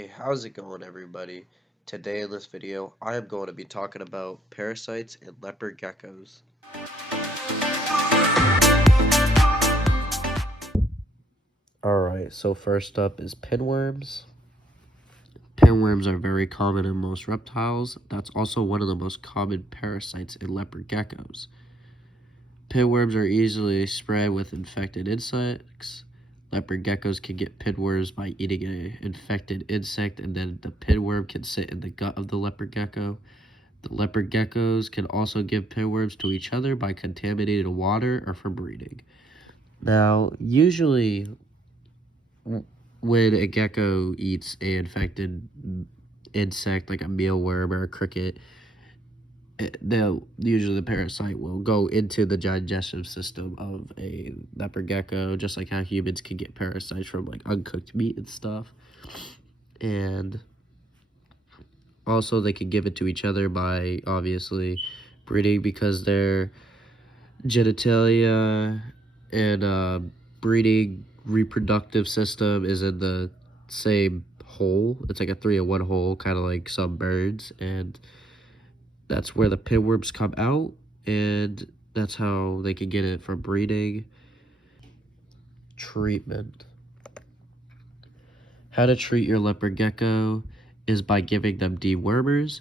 Hey, how's it going, everybody? Today in this video, I am going to be talking about parasites and leopard geckos. Alright, so first up is pinworms. Pinworms are very common in most reptiles. That's also one of the most common parasites in leopard geckos. Pinworms are easily spread with infected insects. Leopard geckos can get pinworms by eating an infected insect, and then the pinworm can sit in the gut of the leopard gecko. The leopard geckos can also give pinworms to each other by contaminated water or from breeding. Now, usually when a gecko eats an infected insect like a mealworm or a cricket, usually the parasite will go into the digestive system of a leopard gecko, just like how humans can get parasites from like uncooked meat and stuff. And also they can give it to each other by obviously breeding, because their genitalia and breeding reproductive system is in the same hole. It's like a 3-in-1 hole, kind of like some birds, and that's where the pinworms come out, and that's how they can get it from breeding. Treatment. How to treat your leopard gecko is by giving them dewormers.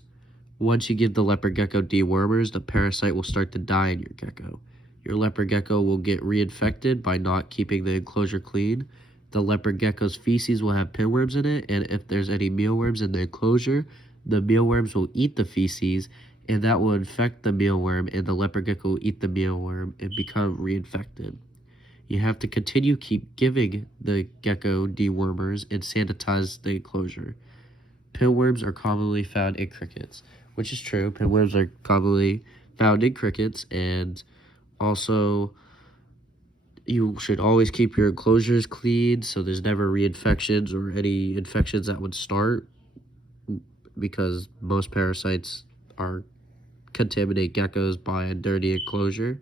Once you give the leopard gecko dewormers, the parasite will start to die in your gecko. Your leopard gecko will get reinfected by not keeping the enclosure clean. The leopard gecko's feces will have pinworms in it, and if there's any mealworms in the enclosure, the mealworms will eat the feces, and that will infect the mealworm, and the leopard gecko will eat the mealworm and become reinfected. You have to keep giving the gecko dewormers and sanitize the enclosure. Pinworms are commonly found in crickets, which is true. Pinworms are commonly found in crickets, and also you should always keep your enclosures clean so there's never reinfections or any infections that would start, because most parasites contaminate geckos by a dirty enclosure.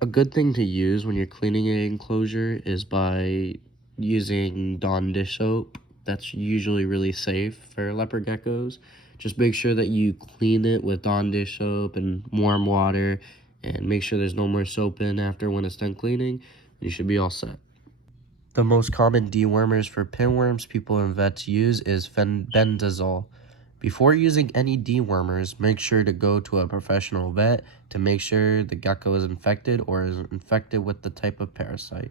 A good thing to use when you're cleaning an enclosure is by using Dawn dish soap. That's usually really safe for leopard geckos. Just make sure that you clean it with Dawn dish soap and warm water, and make sure there's no more soap in after when it's done cleaning. You should be all set. The most common dewormers for pinworms people and vets use is fenbendazole. Before using any dewormers, make sure to go to a professional vet to make sure the gecko is infected or is infected with the type of parasite.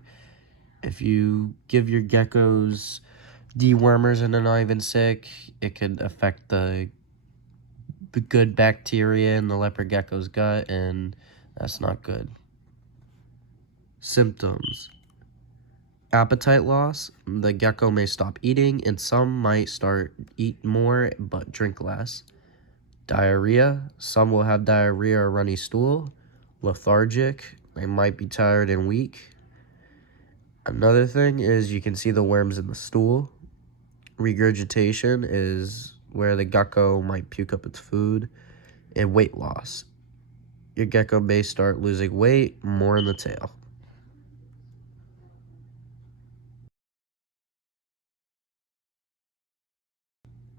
If you give your geckos dewormers and they're not even sick, it can affect the good bacteria in the leopard gecko's gut, and that's not good. Symptoms. Appetite loss. The gecko may stop eating, and some might eat more but drink less. Diarrhea. Some will have diarrhea or runny stool. Lethargic. They might be tired and weak. Another thing is you can see the worms in the stool. Regurgitation is where the gecko might puke up its food. And weight loss. Your gecko may start losing weight, more in the tail.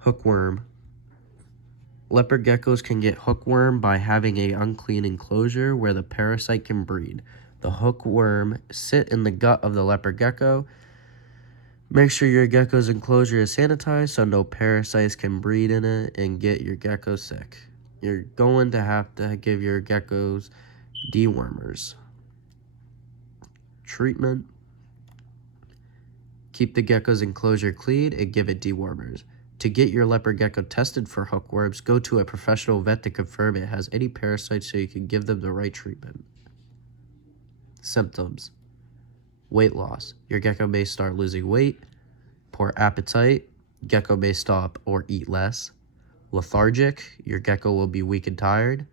Hookworm. Leopard geckos can get hookworm by having an unclean enclosure where the parasite can breed. The hookworm sit in the gut of the leopard gecko. Make sure your gecko's enclosure is sanitized so no parasites can breed in it and get your gecko sick. You're going to have to give your geckos dewormers. Treatment. Keep the gecko's enclosure clean and give it dewormers. To get your leopard gecko tested for hookworms, go to a professional vet to confirm it has any parasites so you can give them the right treatment. Symptoms. Weight loss. Your gecko may start losing weight. Poor appetite. Gecko may stop or eat less. Lethargic. Your gecko will be weak and tired.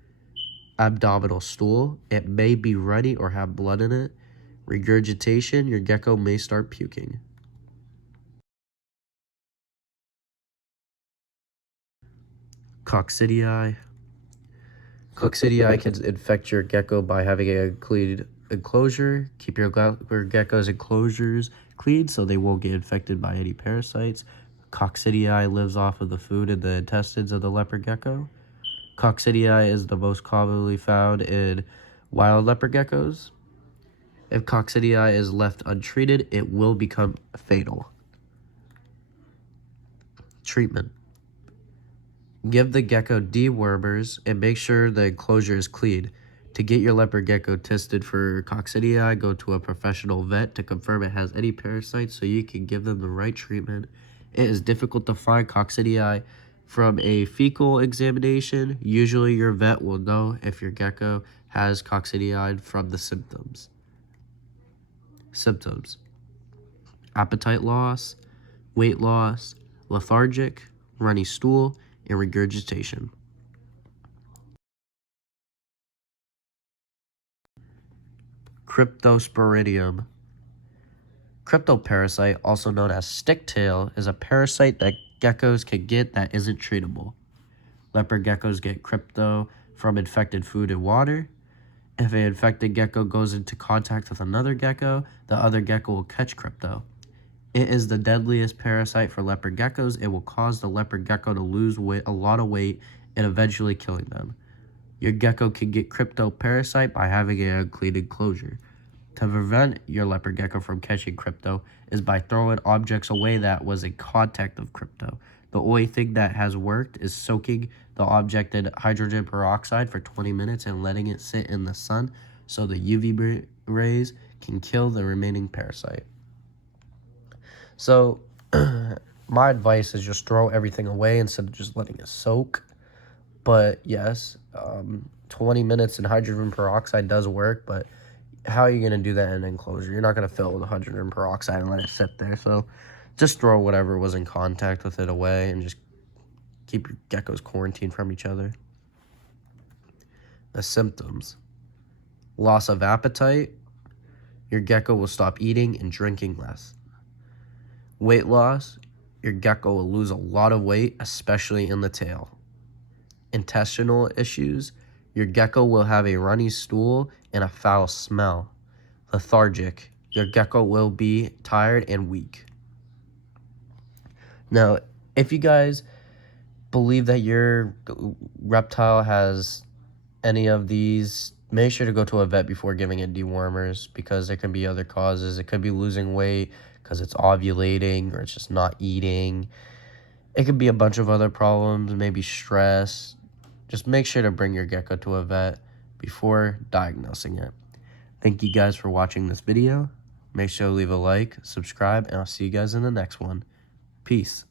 Abdominal stool. It may be runny or have blood in it. Regurgitation. Your gecko may start puking. Coccidia. Coccidia can infect your gecko by having a clean enclosure. Keep your gecko's enclosures clean so they won't get infected by any parasites. Coccidia lives off of the food in the intestines of the leopard gecko. Coccidia is the most commonly found in wild leopard geckos. If Coccidia is left untreated, it will become fatal. Treatment. Give the gecko dewormers and make sure the enclosure is clean. To get your leopard gecko tested for Coccidia, go to a professional vet to confirm it has any parasites so you can give them the right treatment. It is difficult to find Coccidia from a fecal examination. Usually your vet will know if your gecko has Coccidia from the symptoms. Symptoms: appetite loss, weight loss, lethargic, runny stool, and regurgitation. Cryptosporidium. Cryptoparasite, also known as sticktail, is a parasite that geckos can get that isn't treatable. Leopard geckos get crypto from infected food and water. If an infected gecko goes into contact with another gecko, the other gecko will catch crypto. It is the deadliest parasite for leopard geckos. It will cause the leopard gecko to lose a lot of weight and eventually killing them. Your gecko can get cryptoparasite by having an unclean enclosure. To prevent your leopard gecko from catching crypto is by throwing objects away that was in contact of crypto. The only thing that has worked is soaking the object in hydrogen peroxide for 20 minutes and letting it sit in the sun so the UV rays can kill the remaining parasite. So my advice is just throw everything away instead of just letting it soak. But yes, 20 minutes in hydrogen peroxide does work, but how are you going to do that in an enclosure? You're not going to fill it with hydrogen peroxide and let it sit there. So just throw whatever was in contact with it away and just keep your geckos quarantined from each other. The symptoms: loss of appetite. Your gecko will stop eating and drinking less. Weight loss. Your gecko will lose a lot of weight, especially in the tail. Intestinal issues. Your gecko will have a runny stool and a foul smell. Lethargic. Your gecko will be tired and weak. Now, if you guys believe that your reptile has any of these, make sure to go to a vet before giving it dewormers, because there can be other causes. It could be losing weight because it's ovulating, or it's just not eating. It could be a bunch of other problems, maybe stress. Just make sure to bring your gecko to a vet before diagnosing it. Thank you guys for watching this video. Make sure to leave a like, subscribe, and I'll see you guys in the next one. Peace.